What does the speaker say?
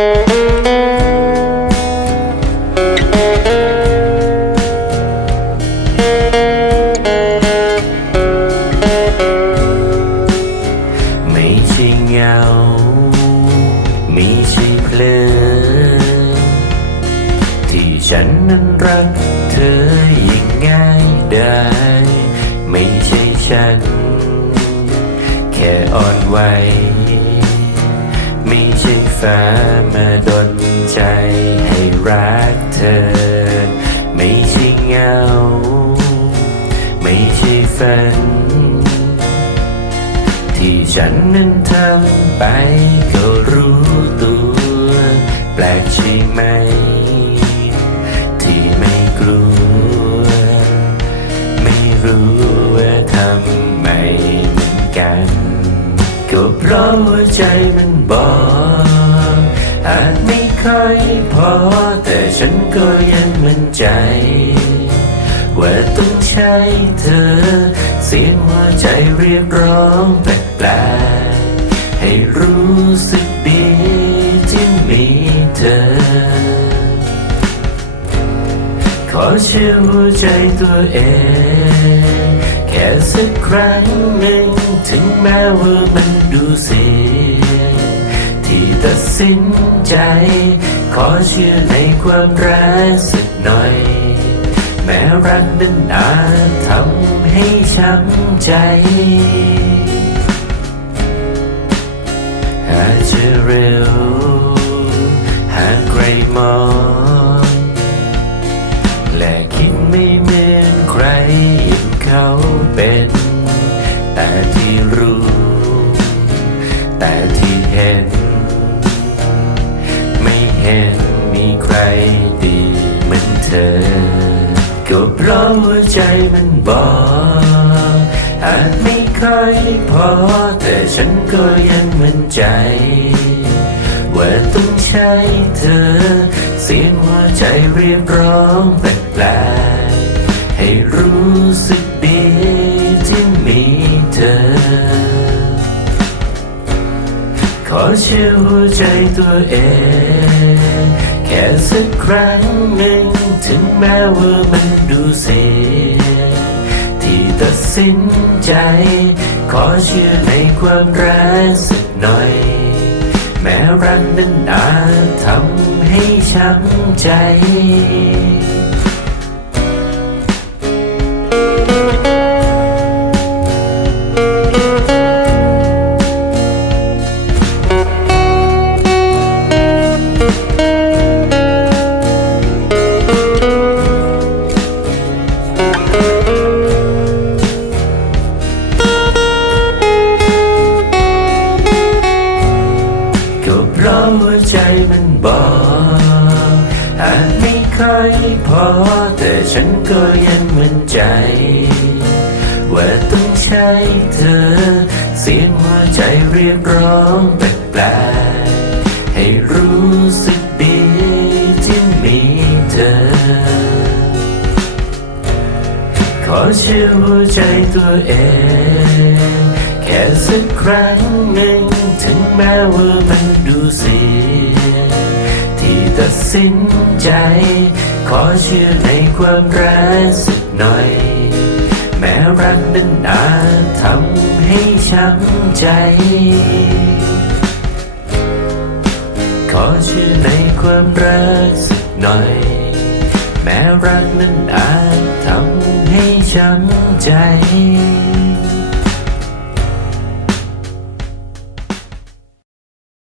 ไม่ใช่เงาไม่ใช่เพลอที่ฉันนั้นรักเธอยิ่งง่ายได้ ไม่ใช่ฉัน แค่อ่อนไหว ฟ้ามาดนใจให้รักเธอ ไม่ใช่เงา ไม่ใช่ฝัน ที่ฉันนั้นทำไปก็รู้ตัว แปลกใช่ไหม ที่ไม่กลัว ไม่รู้ว่าทำไมเหมือนกัน ก็เพราะว่าใจมันบอก อาจไม่ค่อยพอ แต่ฉันก็ยังมั่นใจ ว่าต้องใช่เธอ เสียงหัวใจเรียกร้องแปลกๆให้รู้สึกดีที่มีเธอ ขอเชื่อหัวใจตัวเองแค่สักครั้งหนึ่งถึงแม้ว่ามันดูเสีย ตัดสินใจ ขอเชื่อในความรักสักหน่อย แม้รักนั้นอาจทำให้ช้ำใจอาจจะเร็ว หากใครมองและคิดไม่เหมือนใครอย่างเขาเป็น วใจมันบอกอาจไม่ค่อยพอ แต่ฉันก็ยังมั่นใจ ว่าต้องใช่เธอ เสียงหัวใจเรียกร้องแปลกๆให้รู้สึกดีที่มีเธอ ขอเชื่อหัวใจตัวเอง แค่สักครั้งหนึ่ง ถึงแม้ว่ามันดูเสีย ที่ตัดสินใจ ขอเชื่อในความรักสักหน่อย แม้รักนั้นอาจทำให้ช้ำใจ ค่พอ แต่ฉันก็ยังมั่นใจ ว่าต้องใช่เธอ เสียงหัวใจเรียกร้องแปลกๆให้รู้สึกดีที่มีเธอ ขอเชื่อหัวใจตัวเอง แค่สักครั้งหนึ่ง ถึงแม้ว่ามันดูเสีย ตัดสินใจ ขอเชื่อในความรักสักหน่อย แม้รักนั้นอาจทำให้ช้ำใจ ขอเชื่อในความรักสักหน่อย แม้รักนั้นอาจทำให้ช้ำใจ